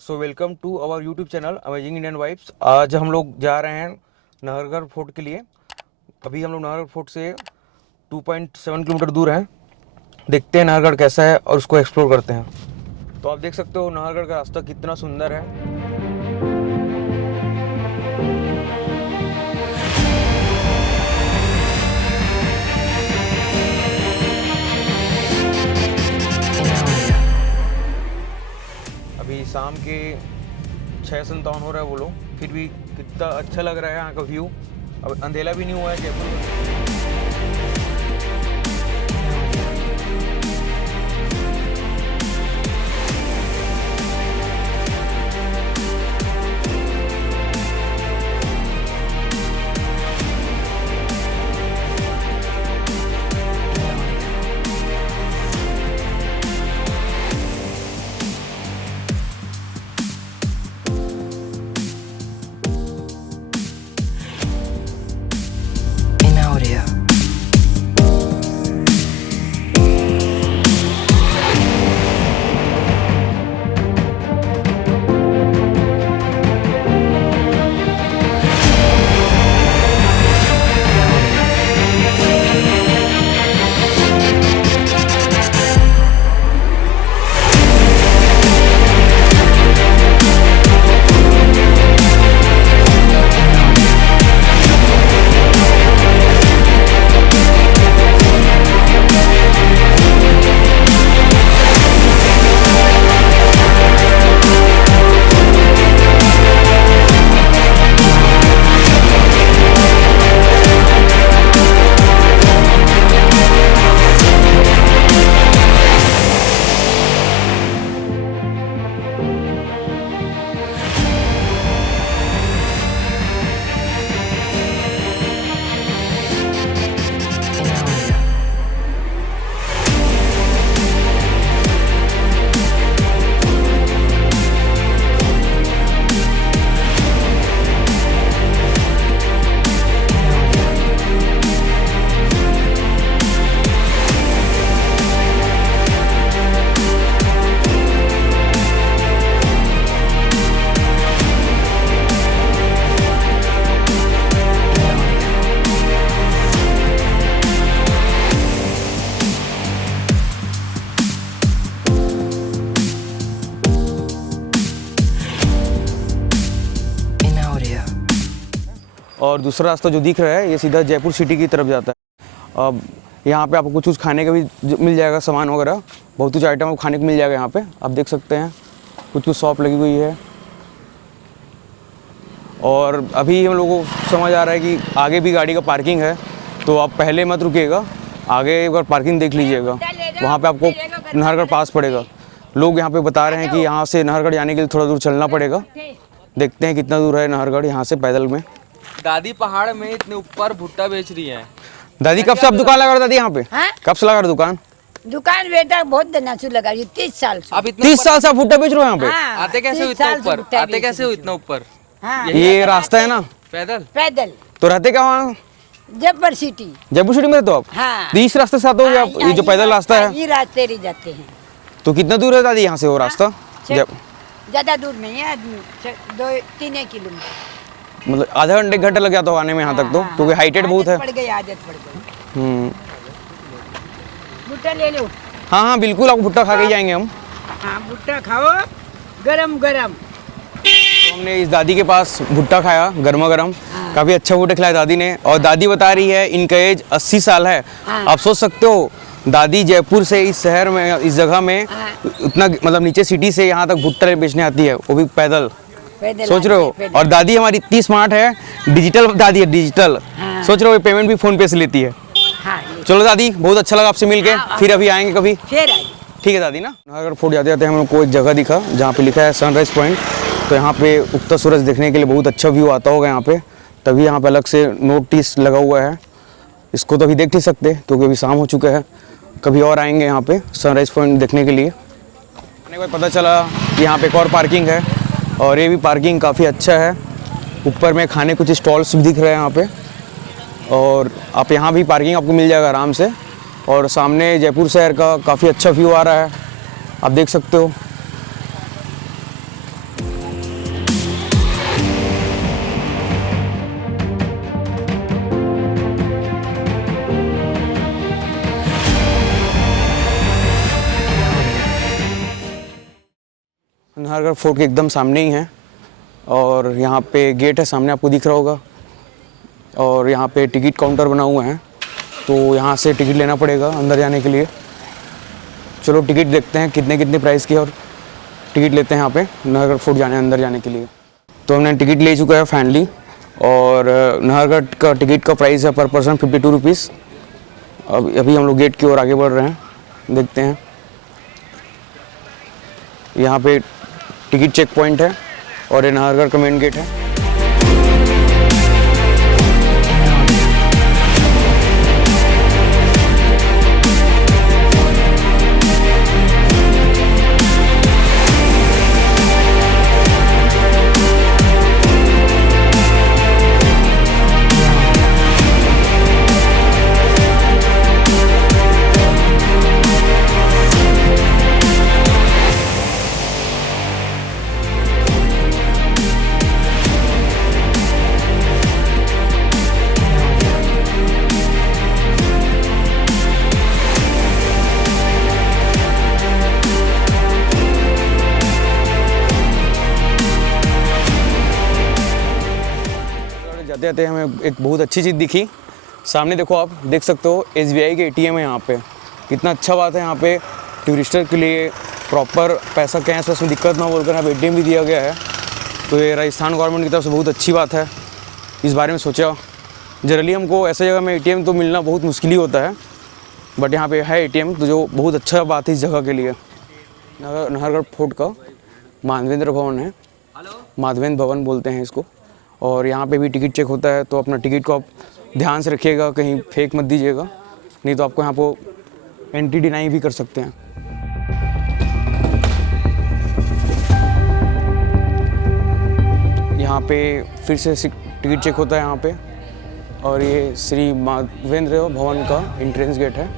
So welcome to our YouTube channel amazing Indian vibes. आज हम लोग जा रहे हैं नाहरगढ़ फोर्ट के लिए। अभी हम लोग नाहरगढ़ फोर्ट से 2.7 किलोमीटर दूर हैं। देखते हैं नाहरगढ़ कैसा है और उसको एक्सप्लोर करते हैं। तो आप देख सकते हो नाहरगढ़ का रास्ता कितना सुंदर है। अभी शाम के 6:57 हो रहा है बोलो, फिर भी कितना अच्छा लग रहा है यहाँ का व्यू। अब अंधेला भी नहीं हुआ है जयपुर में। और दूसरा रास्ता जो दिख रहा है ये सीधा जयपुर सिटी की तरफ जाता है। अब यहाँ पे आपको कुछ खाने का भी मिल जाएगा, सामान वगैरह बहुत कुछ आइटम खाने को मिल जाएगा। यहाँ पे आप देख सकते हैं कुछ शॉप लगी हुई है। और अभी हम लोगों को समझ आ रहा है कि आगे भी गाड़ी का पार्किंग है, तो आप पहले मत रुकिएगा, आगे एक बार पार्किंग देख लीजिएगा। वहाँ पर आपको नाहरगढ़ पास पड़ेगा। लोग यहाँ पर बता रहे हैं कि यहाँ से नाहरगढ़ जाने के लिए थोड़ा दूर चलना पड़ेगा। देखते हैं कितना दूर है नाहरगढ़ यहाँ से पैदल में। दादी पहाड़ में इतने ऊपर भुट्टा बेच रही है। दादी कब से आप दुकान लगा रहे दादी यहाँ पे? कब से लगा रहे दुकान? दुकान बेटा बहुत दिनों से लगा रही, 30 साल से। आप इतने 30 साल से आप भुट्टा बेच रहे हो यहाँ पे? हाँ, आते कैसे हो 30 इतना साल से ऊपर? भुट्टा आते बेच कैसे हो रही इतना ऊपर? हाँ, ये रास्ता है ना पैदल? पैदल तो रहते क्या वहाँ? जयपुर सिटी। जयपुर सिटी में रहते हो आप? हाँ। 30 रास्ते से आते हो आप? ये जो पैदल रास्ता है ये रास्ते ही जाते हैं। तो कितना दूर है दादी यहाँ से वो रास्ता? ज्यादा दूर नहीं है, 2-3 किलोमीटर, मतलब आधा घंटे एक घंटा लग जाता हो आने में यहाँ तक तो, क्योंकि हाइटेड बहुत है। पड़ गई, आदत पड़ गई। भुट्टा ले लो। हाँ हाँ बिल्कुल, आपको भुट्टा खा के ही जाएंगे हम। हाँ, भुट्टा खाओ गरम गरम। तो हमने इस दादी के पास भुट्टा खाया गर्मा गर्म। काफ़ी अच्छा भुट्टा खिलाया दादी ने। और दादी बता रही है इनका एज 80 साल है। आप सोच सकते हो दादी जयपुर से इस शहर में, इस जगह में उतना मतलब नीचे सिटी से यहाँ तक भुट्टा बेचने आती है, वो भी पैदल। सोच रहे हो? और दादी हमारी इतनी स्मार्ट है, डिजिटल दादी है, डिजिटल। सोच रहे हो पेमेंट भी फोन पे से लेती है। चलो दादी, बहुत अच्छा लगा आपसे मिलके। फिर अभी आएंगे कभी। ठीक है दादी ना। नाहरगढ़ फोर्ट जाते जाते हम लोग को एक जगह दिखा जहाँ पे लिखा है सनराइज पॉइंट। तो यहाँ पे उगता सूरज देखने के लिए बहुत अच्छा व्यू आता होगा यहाँ पे, तभी यहाँ पे अलग से नोटिस लगा हुआ है। इसको तो अभी देख नहीं सकते क्योंकि अभी शाम हो चुका है। कभी और आएंगे यहाँ पे सनराइज पॉइंट देखने के लिए। आने के बाद पता चला कि यहाँ पे एक और पार्किंग है, और ये भी पार्किंग काफ़ी अच्छा है। ऊपर में खाने कुछ स्टॉल्स भी दिख रहे हैं यहाँ पे, और आप यहाँ भी पार्किंग आपको मिल जाएगा आराम से। और सामने जयपुर शहर का काफ़ी अच्छा व्यू आ रहा है, आप देख सकते हो। नाहरगढ़ फोर्ट के एकदम सामने ही है और यहाँ पे गेट है, सामने आपको दिख रहा होगा। और यहाँ पे टिकट काउंटर बना हुआ है, तो यहाँ से टिकट लेना पड़ेगा अंदर जाने के लिए। चलो टिकट देखते हैं कितने कितने प्राइस की, और टिकट लेते हैं यहाँ पे नाहरगढ़ फोर्ट अंदर जाने के लिए। तो हमने टिकट ले चुका है फाइनली, और नाहरगढ़ का टिकट का प्राइस है पर पर्सन 52 रुपीज़। अभी हम लोग गेट की ओर आगे बढ़ रहे हैं, देखते हैं। यहाँ पे टिकट चेक पॉइंट है और ये नाहरगढ़ का मेन गेट है। जाते जाते हमें एक बहुत अच्छी चीज़ दिखी। सामने देखो, आप देख सकते हो SBI के ATM है यहाँ पे। कितना अच्छा बात है, यहाँ पे टूरिस्टर के लिए प्रॉपर पैसा कैश में दिक्कत ना बोलकर यहाँ पे ATM भी दिया गया है। तो ये राजस्थान गवर्नमेंट की तरफ से बहुत अच्छी बात है। इस बारे में सोचा, जनरली हमको ऐसे जगह में ATM तो मिलना बहुत मुश्किल ही होता है, बट यहाँ पे है ATM, तो जो बहुत अच्छा बात है इस जगह के लिए। नाहरगढ़ फोर्ट का माधवेंद्र भवन है, माधवेंद्र भवन बोलते हैं इसको। और यहाँ पे भी टिकट चेक होता है, तो अपना टिकट को आप ध्यान से रखिएगा, कहीं फेक मत दीजिएगा, नहीं तो आपको यहाँ पे एंट्री डिनाई भी कर सकते हैं। यहाँ पे फिर से टिकट चेक होता है यहाँ पे, और ये श्री माधवेंद्र भवन का एंट्रेंस गेट है।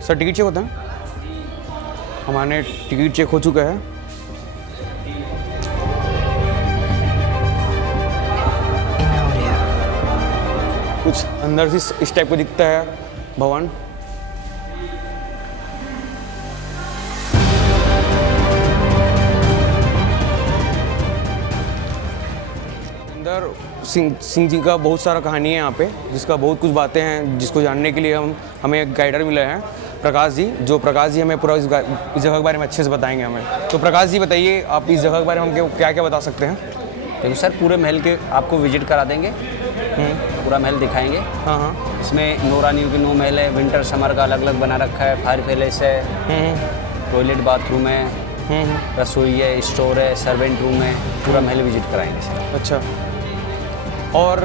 सर टिकट चेक होता है? हमारे टिकट चेक हो चुका है। कुछ अंदर से इस टाइप का दिखता है भवन। अंदर सिंह जी का बहुत सारा कहानी है यहाँ पे, जिसका बहुत कुछ बातें हैं, जिसको जानने के लिए हमें एक गाइडर मिला है, प्रकाश जी। जो प्रकाश जी हमें पूरा इस जगह के बारे में अच्छे से बताएंगे हमें। तो प्रकाश जी बताइए, आप इस जगह के बारे में हमको क्या क्या बता सकते हैं? देखो सर, पूरे महल के आपको विजिट करा देंगे, पूरा महल दिखाएंगे। हाँ हाँ। इसमें नो रानियों के 9 महल है, विंटर समर का अलग अलग बना रखा है, फायर पैलेस है, टॉयलेट बाथरूम है, रसोई है, स्टोर है, सर्वेंट रूम है, पूरा महल विजिट कराएंगे सर। अच्छा, और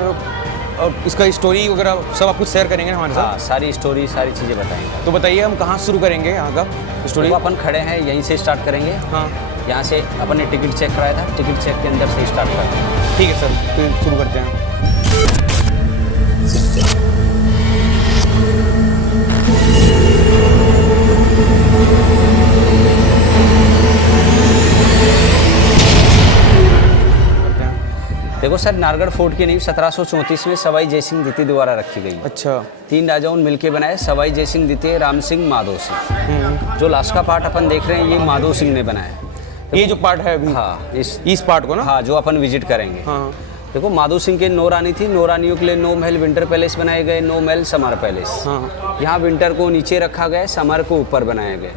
इसका स्टोरी वगैरह सब आप कुछ शेयर करेंगे हमारे साथ? हाँ, सारी स्टोरी, सारी चीज़ें बताएंगे। तो बताइए हम कहाँ शुरू करेंगे यहाँ का स्टोरी? अपन खड़े हैं, यहीं से स्टार्ट करेंगे। हाँ, यहाँ से अपन ने टिकट चेक कराया था, टिकट चेक के अंदर से स्टार्ट करते हैं। ठीक है सर, तो शुरू करते हैं। देखो सर, नाहरगढ़ फोर्ट की नींव 1734 में सवाई जयसिंह द्वितीय द्वारा रखी गई। अच्छा। 3 राजाओं ने मिलकर बनाए, सवाई जयसिंह द्वितीय, राम सिंह, माधो सिंह। जो लास्ट का पार्ट अपन देख रहे हैं, ये माधो सिंह ने बनाया है। ये जो पार्ट है अभी? हाँ, इस पार्ट को ना? हाँ, जो अपन विजिट करेंगे। हाँ। देखो, माधो सिंह के 9 रानी थी, 9 रानियों के लिए 9 महल विंटर पैलेस बनाए गए, 9 महल समर पैलेस। हाँ। यहाँ विंटर को नीचे रखा गया, समर को ऊपर बनाया गया,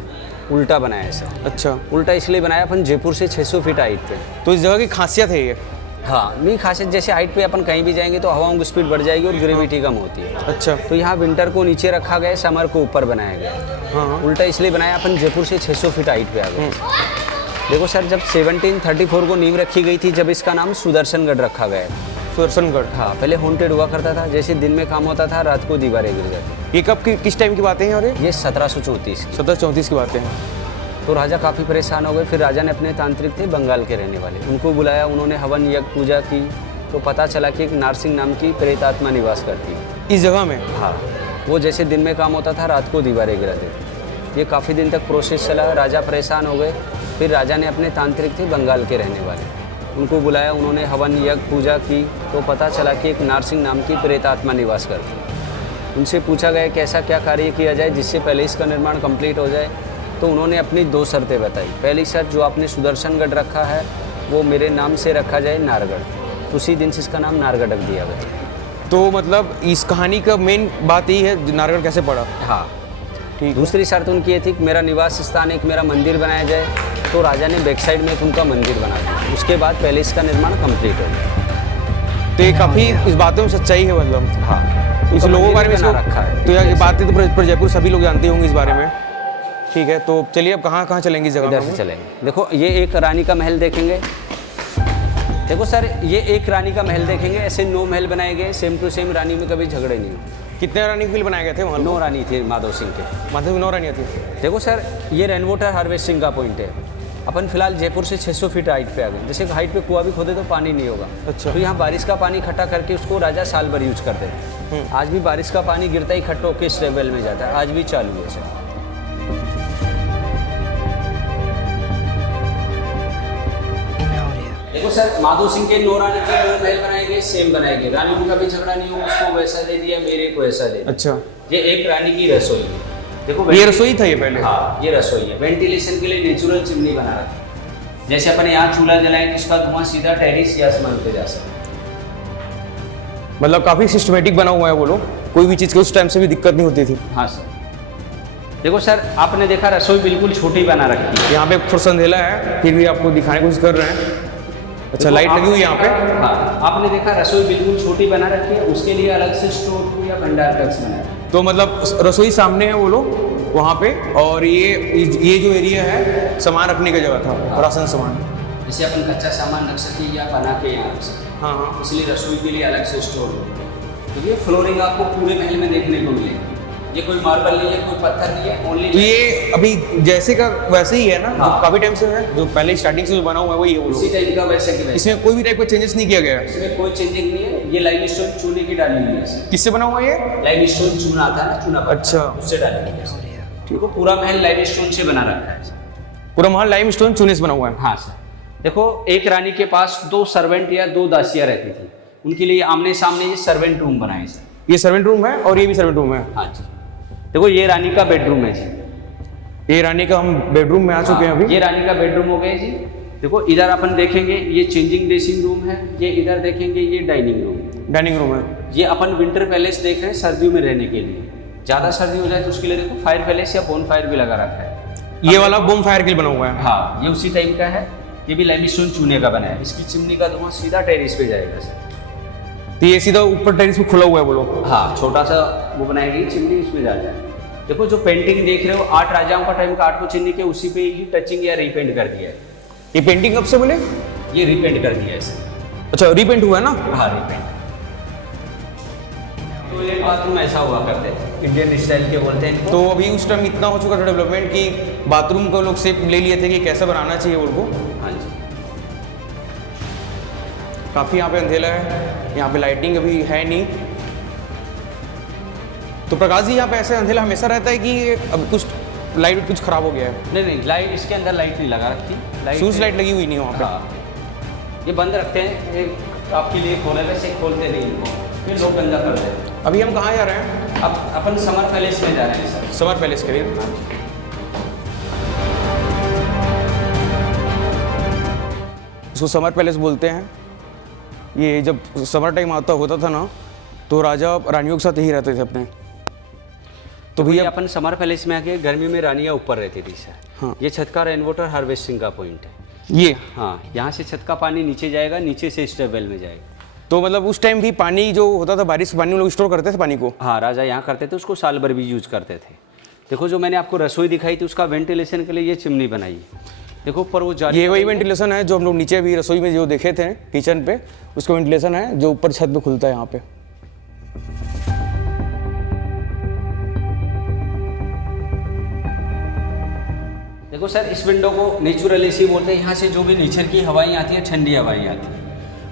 उल्टा बनाया है सर। अच्छा। उल्टा इसलिए बनाया, अपन जयपुर से 600 फीट हाइट पे। तो इस जगह की खासियत है ये? हाँ, नहीं खासियत, जैसे हाइट पे अपन कहीं भी जाएंगे तो हवाओं की स्पीड बढ़ जाएगी और ग्रेविटी कम होती है। अच्छा। तो यहाँ विंटर को नीचे रखा गया, समर को ऊपर बनाया गया। हाँ। उल्टा इसलिए बनाया, अपन जयपुर से 600 फीट हाइट पे आ गए। देखो सर, जब 1734 को नींव रखी गई थी, जब इसका नाम सुदर्शनगढ़ रखा गया। सुदर्शनगढ़? हाँ, पहले हॉन्टेड हुआ करता था, जैसे दिन में काम होता था, रात को दीवारें गिर जाती। ये कब की, किस टाइम की बातें हैं? और ये 1734 की। 1734 की बातें हैं। तो राजा काफ़ी परेशान हो गए। फिर राजा ने अपने तांत्रिक थे बंगाल के रहने वाले, उनको बुलाया, उन्होंने हवन यज्ञ पूजा की, तो पता चला कि एक नारसिंह नाम की प्रेतात्मा निवास करती है इस जगह में। हाँ, वो जैसे दिन में काम होता था, रात को दीवारें गिरा देती। ये काफ़ी दिन तक प्रोसेस चला, राजा परेशान हो गए। फिर राजा ने अपने तांत्रिक थे बंगाल के रहने वाले, उनको बुलाया, उन्होंने हवन यज्ञ पूजा की, तो पता चला कि एक नारसिंह नाम की प्रेतात्मा निवास करती है। उनसे पूछा गया कि ऐसा क्या कार्य किया जाए जिससे पहले इसका निर्माण कंप्लीट हो जाए। तो उन्होंने अपनी 2 शर्तें बताई। पहली शर्त, जो आपने सुदर्शनगढ़ रखा है वो मेरे नाम से रखा जाए नारगढ़। उसी दिन से इसका नाम नारगढ़ रख दिया गया। तो मतलब इस कहानी का मेन बात यही है नारगढ़ कैसे पड़ा। हाँ ठीक है। दूसरी शर्त उनकी ये थी कि मेरा निवास स्थान एक मेरा मंदिर बनाया जाए। तो राजा ने बैक साइड में एक उनका मंदिर बना दिया। उसके बाद पैलेस का निर्माण कंप्लीट हो गया। तो ये काफ़ी इस बातों में सच्चाई है मतलब। हाँ इस लोगों के बारे में बना रखा है। तो ये बातें तो पर जयपुर सभी लोग जानते होंगे इस बारे में। ठीक है, तो चलिए अब कहाँ कहाँ चलेंगे इस जगह इधर में? से चलेंगे। देखो ये एक रानी का महल देखेंगे। देखो सर, ये एक रानी का महल देखेंगे। ऐसे 9 महल बनाए गए, सेम टू सेम। रानी में कभी झगड़े नहीं हुए। कितने रानी के बनाए गए थे वहाँ? 9 रानी थी माधव सिंह के। माधव 9 रानियाँ थी। देखो सर, ये रेन वाटर हार्वेस्टिंग का पॉइंट है। अपन फिलहाल जयपुर से 600 फीट हाइट पे आ गए। जैसे हाइट पे कुआं भी खोदे तो पानी नहीं होगा। अच्छा। तो यहाँ बारिश का पानी इकट्ठा करके उसको राजा साल भर यूज करते थे। आज भी बारिश का पानी गिरता ही इकट्ठा होकर इस लेवल में जाता है। आज भी चालू है सर। देखो सर, माधव सिंह के 9 रानी के 9 महल बनाए गए, सेम बनाए गए। रानी उनका भी झगड़ा नहीं हुआ, उसको वैसा दे दिया, मेरे को ऐसा दे दिया। अच्छा, ये एक रानी की रसोई है। देखो ये रसोई था ये पहले? हाँ, ये रसोई है। वेंटिलेशन के लिए नेचुरल चिमनी बना रखी है। जैसे अपन यहाँ चूल्हा जलाएंगे, इसका धुआं सीधा टेरिस या आसमान पे जा सकता है। मतलब काफ़ी सिस्टमेटिक बना हुआ है वो लोग। कोई भी चीज़ की उस टाइम से भी दिक्कत नहीं होती थी। हाँ सर। देखो सर, आपने देखा रसोई बिल्कुल छोटी बना रखी है। यहाँ पे थोड़ा सा अंधेला है, फिर भी आपको दिखाने की कोशिश कर रहे हैं। अच्छा, लाइट लगी हुई है यहाँ पे। हाँ, आपने देखा रसोई बिल्कुल छोटी बना रखी है। उसके लिए अलग से स्टोर रूम या भंडार कक्ष बनाया है। तो मतलब रसोई सामने है वो लोग वहाँ पे, और ये जो एरिया है सामान रखने की जगह था, राशन सामान। जैसे अपन कच्चा सामान रख सके या बना के यहाँ रख सके। हाँ हाँ। इसलिए रसोई के लिए अलग से स्टोर रूम। तो ये फ्लोरिंग आपको पूरे महल में देखने को मिलेगी। ये कोई मार्बल नहीं है, कोई पत्थर नहीं है, ओनली। तो ये अभी जैसे का वैसे ही है ना? हाँ। जो काफ़ी टाइम से है, जो पहले स्टार्टिंग से जो बना हुआ है वही है वो उसी लोग। टाइप का वैसे की वैसे। इसमें कोई भी टाइप का चेंजेस नहीं किया गया है। इसमें कोई चेंजिंग नहीं है। ये लाइमस्टोन चूने की डाली हुई है सर। किससे बना हुआ है ये? लाइमस्टोन चूना आता है ना, चूना पत्थर, अच्छा। उससे डाली हुई है। ठीक है, पूरा महल लाइमस्टोन से बना रखा है। पूरा महल लाइमस्टोन चूने से बना हुआ है। हाँ सर। देखो, एक रानी के पास 2 सर्वेंट या 2 दासियां रहती थी। उनके लिए आमने सामने ये सर्वेंट रूम बनाए सर। ये सर्वेंट रूम है और ये भी सर्वेंट रूम है। हाँ जी। देखो, ये रानी का बेडरूम है जी। ये रानी का हम बेडरूम में आ चुके हैं अभी। ये रानी का बेडरूम हो गया जी। देखो, इधर अपन देखेंगे ये चेंजिंग ड्रेसिंग रूम है। ये इधर देखेंगे ये डाइनिंग रूम। डाइनिंग रूम है। ये अपन विंटर पैलेस देख रहे हैं सर्दियों में रहने के लिए। ज़्यादा सर्दी हो जाए तो उसके लिए देखो फायर पैलेस या बोन फायर भी लगा रखा है। ये वाला बोम फायर के लिए बना हुआ है। हाँ, ये उसी टाइप का है। ये भी लाइमस्टोन चूने का बना है। इसकी चिमनी का धुआं सीधा टेरिस पे जाएगा सर। तो ये सीधा ऊपर टेरिस पे खुला हुआ है वो लोग। हाँ, छोटा सा वो बनाई गई चिमनी, उसमें जाता है। देखो, जो पेंटिंग देख रहे हो 8 राजाओं का टाइम का 8 चिन्ह के, उसी पे ही टचिंग या रीपेंट कर दिया है। ये पेंटिंग कब से बोले? ये रीपेंट कर दिया है सर। अच्छा, रीपेंट हुआ है ना? हाँ, रीपेंट। तो ये बाथरूम ऐसा हुआ करते थे, इंडियन स्टाइल के बोलते हैं इनको। तो अभी उस टाइम इतना हो चुका था डेवलपमेंट कि बाथरूम को लोग शेप ले लिए थे कि कैसा बनाना चाहिए उनको। हाँ जी। काफ़ी यहाँ पे अंधेला है, यहाँ पे लाइटिंग अभी है नहीं। तो प्रकाश जी, यहाँ पे ऐसे अंधेला हमेशा रहता है कि अब कुछ लाइट कुछ खराब हो गया है? नहीं, लाइट इसके अंदर लाइट नहीं लगा रखी। सूर्य लाइट लगी हुई नहीं है वहाँ पे। हाँ, ये बंद रखते हैं। ये आपके लिए खोले, वैसे खोलते नहीं इनको, फिर लोग गंदा कर देते हैं। अभी हम कहाँ जा रहे हैं? अब अपन समर पैलेस में जा रहे हैं सर। समर पैलेस के लिए। इसको समर पैलेस बोलते हैं। ये जब समर टाइम होता था ना, तो राजा रानियों के साथ यही रहते थे अपने। तो भैया अपन समर पैलेस में आके गर्मी में रानियाँ ऊपर रहती थी सर। हाँ। ये छत का रेन वाटर हार्वेस्टिंग का पॉइंट है। ये हाँ, यहाँ से छत का पानी नीचे जाएगा, नीचे से स्टेबल में जाएगा। तो मतलब उस टाइम भी पानी जो होता था, बारिश पानी लोग स्टोर करते थे पानी को। हाँ, राजा यहाँ करते थे, उसको साल भर भी यूज करते थे। देखो, जो मैंने आपको रसोई दिखाई थी, उसका वेंटिलेशन के लिए ये चिमनी बनाई है। देखो, पर वो ये वही वेंटिलेशन है जो हम लोग नीचे भी रसोई में जो देखे थे किचन पे, उसका वेंटिलेशन है जो ऊपर छत पे खुलता है यहाँ पे। देखो सर, इस विंडो को नेचुरल एसी बोलते हैं। यहाँ से जो भी नेचर की हवाएं आती है, ठंडी हवाएं आती है।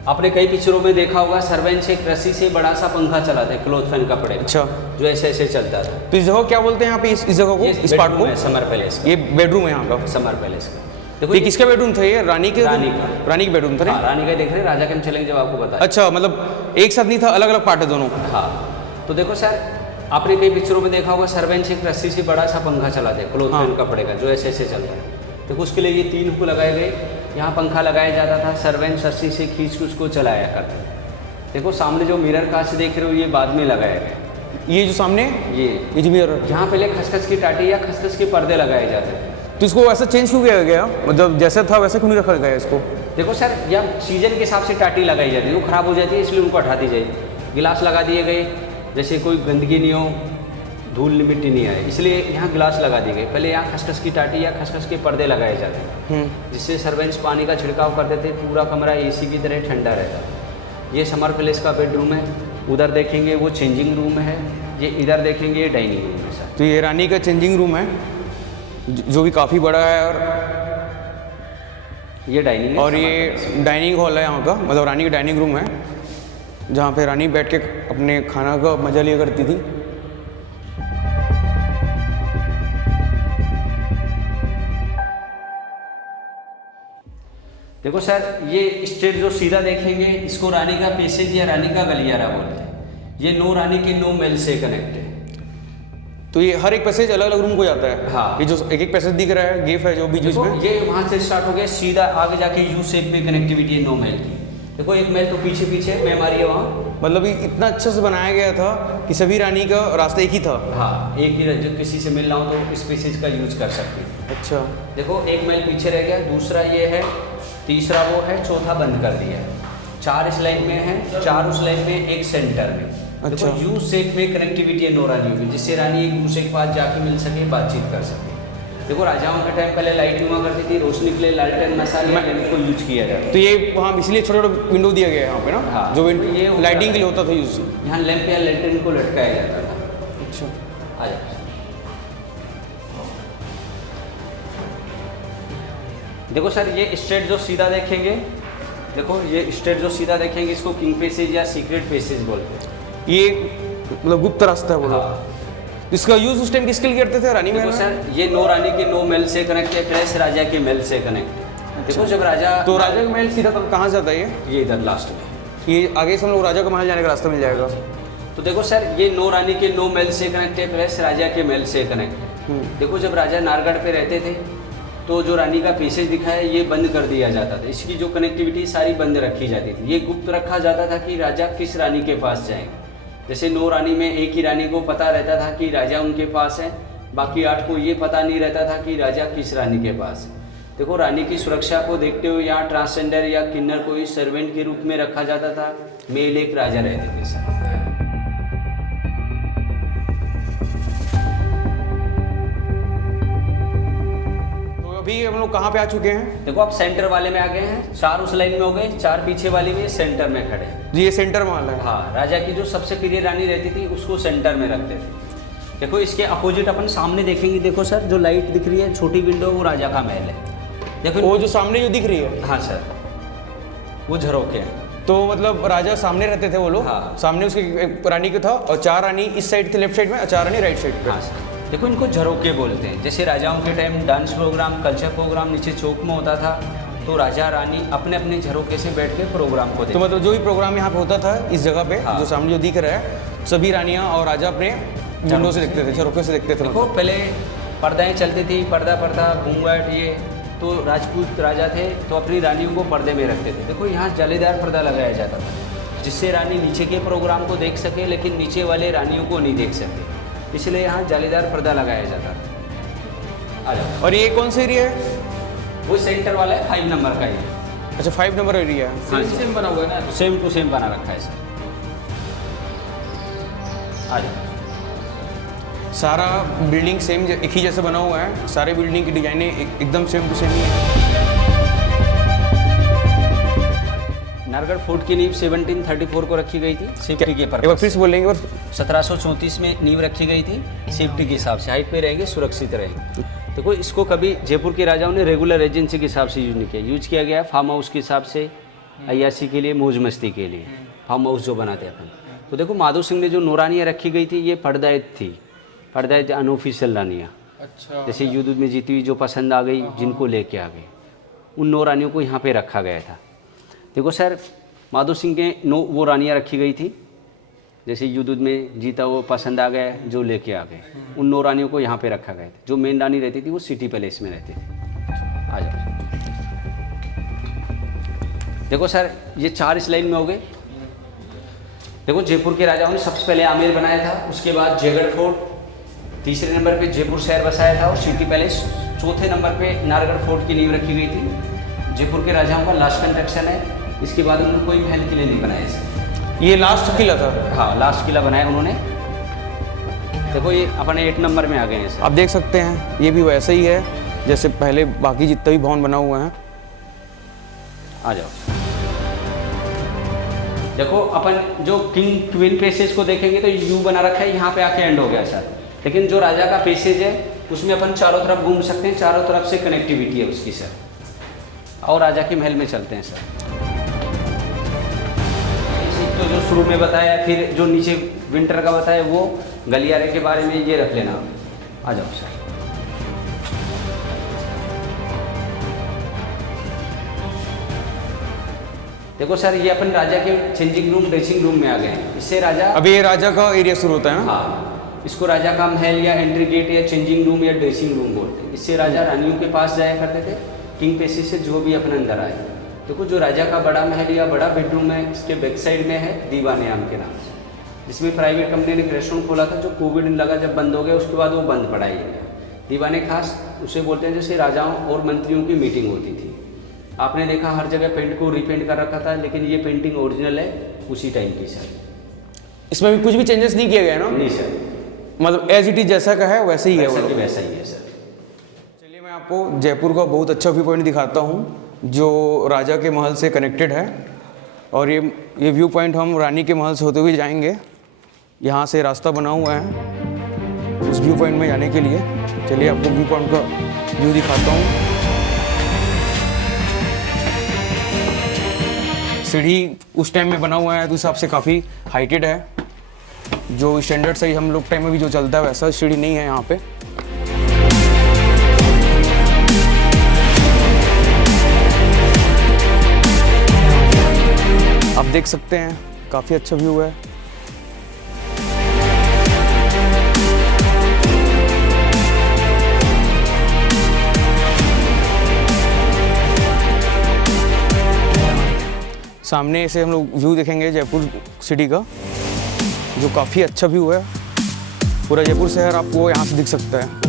आपने कई पिक्चरों में देखा होगा, सर्वेंट से एक रस्सी से बड़ा सा पंखा चलाते हैं, क्लोथ फैन कपड़े का। अच्छा। जो ऐसे ऐसे चलता था। तो इस जगह क्या बोलते हैं यहाँ पे, इस जगह को, इस पार्ट को? Summer palace. ये बेडरूम है यहाँ का? समर पैलेस का। देखो, ये किसका बेडरूम था? ये रानी के? रानी का। रानी का बेडरूम था ना? हाँ, रानी का देख रहे हैं। राजा के हम चलेंगे जब आपको बता। अच्छा, मतलब एक साथ नहीं था, अलग अलग पार्ट है दोनों? हाँ। तो देखो सर, आपने कई पिक्चरों में देखा होगा सर्वेंट्स एक रस्सी से बड़ा सा पंखा चलाते हैं क्लोथ फैन कपड़े का, जो ऐसे ऐसे चलता है। देखो उसके लिए ये 3 हुक लगाए गए, यहाँ पंखा लगाया जाता था, सर्वेंट्स रस्सी से खींच के उसको चलाया करते थे। देखो सामने जो मिरर कांच देख रहे हो ये बाद में लगाया गया। ये जो सामने ये जो मिरर, यहाँ पहले खसखस की टाटी या खसखस के पर्दे लगाए जाते थे। तो इसको ऐसा चेंज क्यों किया गया? मतलब जैसा था वैसे क्यों नहीं रखा गया इसको? देखो सर, या सीजन के हिसाब से टाटी लगाई जाती है, वो ख़राब हो जाती है इसलिए उनको हटा दी जाए। गिलास लगा दिए गए, जैसे कोई गंदगी नहीं हो, धूल मिट्टी नहीं आए, इसलिए यहाँ गिलास लगा दिए गए। पहले यहाँ खसखस की टाटी या खसखस के पर्दे लगाए जाते हैं, जिससे सर्वेंट्स पानी का छिड़काव करते थे, पूरा कमरा एसी की तरह ठंडा रहता था। ये समर पैलेस का बेडरूम है, उधर देखेंगे वो चेंजिंग रूम है, ये इधर देखेंगे ये डाइनिंग रूम है सर। तो ये रानी का चेंजिंग रूम है जो भी काफ़ी बड़ा है, और ये डाइनिंग है, और ये डाइनिंग हॉल है यहाँ का, मतलब रानी का डाइनिंग रूम है जहाँ पे रानी बैठ के अपने खाना का मजा लिया करती थी। देखो सर, ये स्ट्रेट जो सीधा देखेंगे इसको रानी का पैसेज या रानी का गलियारा बोलते हैं। ये 9 रानी के 9 महल से कनेक्ट है। तो ये हर एक पैसेज अलग अलग रूम को जाता है। हाँ। ये जो एक एक पैसेज दिख रहा है, गेफ है जो बीच बीच में, ये वहाँ से स्टार्ट हो गया, सीधा आगे जाके यू शेप में कनेक्टिविटी है 9 महल की। देखो एक महल तो पीछे पीछे मेमारी है वहाँ। मतलब ये इतना अच्छे से बनाया गया था कि सभी रानी का रास्ता एक ही था। हाँ, एक ही जो किसी से मिलना हो तो इस पैसेज का यूज कर सकते हैं। अच्छा। देखो एक महल पीछे रह गया, दूसरा ये है, तीसरा वो है, चौथा बंद कर दिया है। 4 इस लाइन में है, 4 उस लाइन में, एक सेंटर में। अच्छा। देखो यू शेप में कनेक्टिविटी है 9 रानियों की, जिससे रानी एक दूसरे के पास जाके मिल सके, बातचीत कर सके। देखो राजाओं के टाइम पहले लाइट हुआ करती थी, रोशनी के लिए लालटेन मसाले को यूज किया जाता। तो ये वहाँ इसलिए छोटा छोटा विंडो दिया गया है यहाँ पे ना। हाँ, जो ये लाइटिंग के लिए होता था यूज। यहाँ लैंप या लैंटर्न को लटकाया जाता था। अच्छा। आ जाओ। देखो सर, ये स्ट्रेट जो सीधा देखेंगे, देखो ये स्ट्रेट जो सीधा देखेंगे इसको किंग पैसेज या सीक्रेट पैसेज बोलते हैं। ये मतलब गुप्त रास्ता है बोलो। हाँ। इसका यूज उस टाइम किसके लिए करते थे? रानी देखो महल में? सर, ये 9 रानी के 9 महल से कनेक्ट है, प्लस राजा के महल से कनेक्ट। देखो जब राजा, तो राजा का महल सीधा कहाँ जाता है? ये इधर लास्ट में, ये आगे से हम लोग राजा का महल जाने का रास्ता मिल जाएगा। तो देखो सर, ये 9 रानी के 9 महल से कनेक्ट है, प्लस राजा के महल से कनेक्ट है। देखो जब राजा नारगढ़ पे रहते थे तो जो रानी का पैसेज दिखा है ये बंद कर दिया जाता था, इसकी जो कनेक्टिविटी सारी बंद रखी जाती थी। ये गुप्त रखा जाता था कि राजा किस रानी के पास जाएंगे। जैसे 9 रानी में एक ही रानी को पता रहता था कि राजा उनके पास है, बाकी 8 को ये पता नहीं रहता था कि राजा किस रानी के पास है। देखो रानी की सुरक्षा को देखते हुए यहाँ ट्रांसजेंडर या किन्नर को ही सर्वेंट के रूप में रखा जाता था। मेल एक राजा रहते थे सर। अभी हम लोग कहाँ पे आ चुके हैं? देखो आप सेंटर वाले में आ गए हैं, 4 उस लाइन में हो गए, 4 पीछे वाली में, सेंटर में खड़े हैं। जी, ये सेंटर महल है। हाँ, राजा की जो सबसे प्रिय रानी रहती थी उसको सेंटर में रखते थे। देखो इसके अपोजिट अपन सामने देखेंगे, देखो सर जो लाइट दिख रही है छोटी विंडो, वो राजा का महल है। देखो वो जो सामने जो दिख रही है, हाँ सर, वो झरोखे हैं। तो मतलब राजा सामने रहते थे वो लोग। हाँ। सामने उसके एक रानी का था और 4 रानी इस साइड थे लेफ्ट साइड में और 4 रानी राइट साइड पे। हाँ सर, देखो इनको झरोके बोलते हैं। जैसे राजाओं के time dance program, culture program नीचे चौक में होता था, तो राजा रानी अपने अपने झरोके से बैठ के प्रोग्राम को तो देखते। मतलब जो भी प्रोग्राम यहाँ पे होता था इस जगह पे, हाँ। जो सामने जो दिख रहा है, सभी रानियाँ और राजा अपने विंडो से देखते थे, झरोके से देखते थे। देखो पहले पर्दाएं चलती थी, पर्दा घूंघट, ये तो राजपूत राजा थे तो अपनी रानियों को पर्दे में रखते थे। देखो यहाँ जालीदार पर्दा लगाया जाता था, जिससे रानी नीचे के प्रोग्राम को देख सके लेकिन नीचे वाले रानियों को नहीं देख सके, इसलिए यहाँ जालीदार पर्दा लगाया जाता था। आ जाओ। और ये कौन सा एरिया है? वो सेंटर वाला है, 5 नंबर का ये। अच्छा, 5 नंबर एरिया है। हाँ, सेम बना हुआ है ना। सेम टू सेम बना रखा है सर। आ जाओ। सारा बिल्डिंग सेम एक ही जैसे बना हुआ है, सारे बिल्डिंग की डिजाइनें एकदम सेम टू सेम ही है। नारगढ़ फोर्ट की नींव 1734 को रखी गई थी सेफ्टी के एक बार पर्पज फिर से बोलेंगे? 1734 में नींव रखी गई थी सेफ्टी के हिसाब से, हाइट पे रहेंगे, सुरक्षित रहेंगे। देखो इसको कभी जयपुर के राजाओं ने रेगुलर एजेंसी के हिसाब से यूज नहीं किया, यूज किया गया फार्म हाउस के हिसाब से, अय्यासी के लिए, मौज मस्ती के लिए फार्म हाउस जो बनाते अपन। तो देखो माधो सिंह ने जो नौरानियाँ रखी गई थी ये पर्दायत थी, पर्दायत अनऑफिशियल रानियाँ। अच्छा। जैसे युद्ध में जीती हुई जो पसंद आ गई, जिनको लेके आ गए, उन 9 रानियों को यहाँ पे रखा गया था। देखो सर, माधो सिंह के 9 वो रानियाँ रखी गई थी जैसे युद्ध में जीता वो पसंद आ गया जो लेके आ गए, उन 9 रानियों को यहाँ पे रखा गया था। जो मेन रानी रहती थी वो सिटी पैलेस में रहती थी। आ जाओ। देखो सर ये 4 इस लाइन में हो गए। देखो जयपुर के राजाओं ने सबसे पहले आमेर बनाया था, उसके बाद जयगढ़ फोर्ट, तीसरे नंबर पे जयपुर शहर बसाया था और सिटी पैलेस, चौथे नंबर पे नाहरगढ़ फोर्ट की नींव रखी गई थी। जयपुर के राजाओं का लास्ट कंस्ट्रक्शन है, इसके बाद उन्होंने कोई महल किले नहीं बनाए इसे। ये लास्ट किला था। हाँ लास्ट किला बनाया उन्होंने। देखो ये अपने 8 नंबर में आ गए हैं सर। आप देख सकते हैं ये भी वैसे ही है जैसे पहले बाकी जितने भी भवन बना हुए हैं। आ जाओ। देखो अपन जो किंग क्वीन पेसेज को देखेंगे तो यू बना रखा है, यहाँ पे आके एंड हो गया सर। लेकिन जो राजा का पेसेज है उसमें अपन चारों तरफ घूम सकते हैं, चारों तरफ से कनेक्टिविटी है उसकी सर। और राजा के महल में चलते हैं सर। तो जो शुरू में बताया, फिर जो नीचे विंटर का बताया वो गलियारे के बारे में ये रख लेना। आ जाओ सर। देखो सर ये अपन राजा के चेंजिंग रूम ड्रेसिंग रूम में आ गए हैं। इससे राजा अभी ये राजा का एरिया शुरू होता है ना। हाँ, इसको राजा का महल या एंट्री गेट या चेंजिंग रूम या ड्रेसिंग रूम बोलते हैं। इससे राजा रानियों के पास जाया करते थे, किंग पेसेज से जो भी अपने अंदर आए। देखो जो राजा का बड़ा महल या बड़ा बेडरूम है इसके बैक साइड में है दीवानयाम के नाम से, जिसमें प्राइवेट कंपनी ने रेस्टोरेंट खोला था। जो कोविड लगा जब बंद हो गया उसके बाद वो बंद पड़ा ही है। दीवाने खास उसे बोलते हैं जैसे राजाओं और मंत्रियों की मीटिंग होती थी। आपने देखा हर जगह पेंट को रीपेंट कर रखा था, लेकिन ये पेंटिंग ओरिजिनल है उसी टाइम की सर। इसमें भी कुछ भी चेंजेस नहीं किए गए ना। नहीं सर, मतलब एज इट इज जैसा का है वैसे ही है वो। वैसा ही है सर। चलिए मैं आपको जयपुर का बहुत अच्छा व्यू पॉइंट दिखाता हूँ जो राजा के महल से कनेक्टेड है। और ये व्यू पॉइंट हम रानी के महल से होते हुए जाएंगे। यहाँ से रास्ता बना हुआ है उस व्यू पॉइंट में जाने के लिए। चलिए आपको व्यू पॉइंट का व्यू दिखाता हूँ। सीढ़ी उस टाइम में बना हुआ है तो उस हिसाब से काफ़ी हाइटेड है। जो स्टैंडर्ड से हम लोग टाइम में भी जो चलता है वैसा सीढ़ी नहीं है यहाँ पे। आप देख सकते हैं काफ़ी अच्छा व्यू है। सामने से हम लोग व्यू देखेंगे जयपुर सिटी का, जो काफ़ी अच्छा व्यू है। पूरा जयपुर शहर आपको यहाँ से दिख सकता है।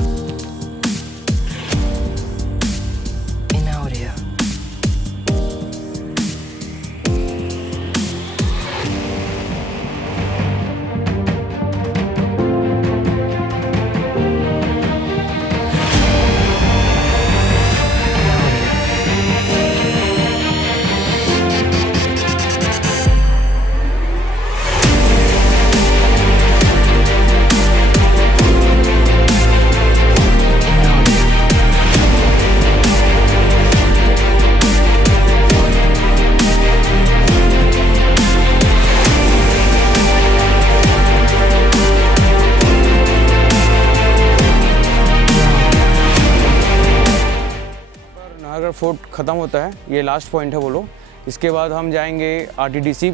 नाहरगढ़ फोर्ट ख़त्म होता है, ये लास्ट पॉइंट है बोलो। इसके बाद हम जाएंगे RTDC,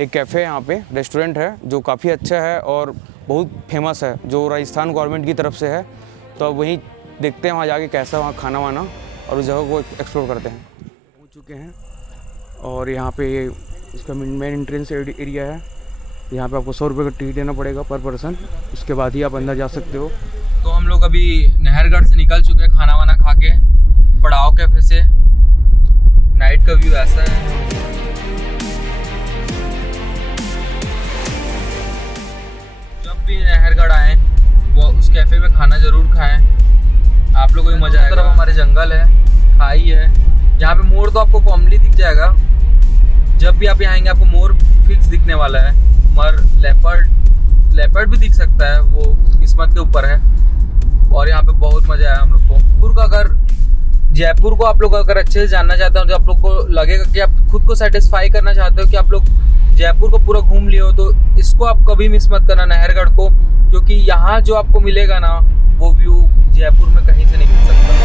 एक कैफ़े यहाँ पे रेस्टोरेंट है जो काफ़ी अच्छा है और बहुत फेमस है, जो राजस्थान गवर्नमेंट की तरफ से है। तो अब वहीं देखते हैं वहाँ जाके कैसा वहाँ खाना वाना और उस जगह को एक्सप्लोर करते हैं। पहुँच चुके हैं और यहाँ पे इसका मेन एंट्रेंस एरिया है। यहाँ पे आपको 100 रुपये का टिकट देना पड़ेगा पर पर्सन, उसके बाद ही आप अंदर जा सकते हो। तो हम लोग अभी नाहरगढ़ से निकल चुके हैं खाना वाना खा के पड़ाव कैफे से। नाइट का व्यू ऐसा है। जब भी नाहरगढ़ आए वो उस कैफे में खाना जरूर खाएं, आप लोगों को मजा आएगा। तरफ हमारे जंगल है, खाई है। यहाँ पे मोर तो आपको कॉमनली दिख जाएगा, जब भी आप यहाँ आएंगे आपको मोर फिक्स दिखने वाला है। मगर लेपर्ड भी दिख सकता है, वो किस्मत के ऊपर है। और यहाँ पे बहुत मजा आया हम लोग को। जयपुर को आप लोग अगर अच्छे से जानना चाहते हो, तो आप लोग को लगेगा कि आप खुद को सेटिस्फाई करना चाहते हो कि आप लोग जयपुर को पूरा घूम लिए हो, तो इसको आप कभी मिस मत करना नाहरगढ़ को, क्योंकि यहाँ जो आपको मिलेगा ना वो व्यू जयपुर में कहीं से नहीं मिल सकता।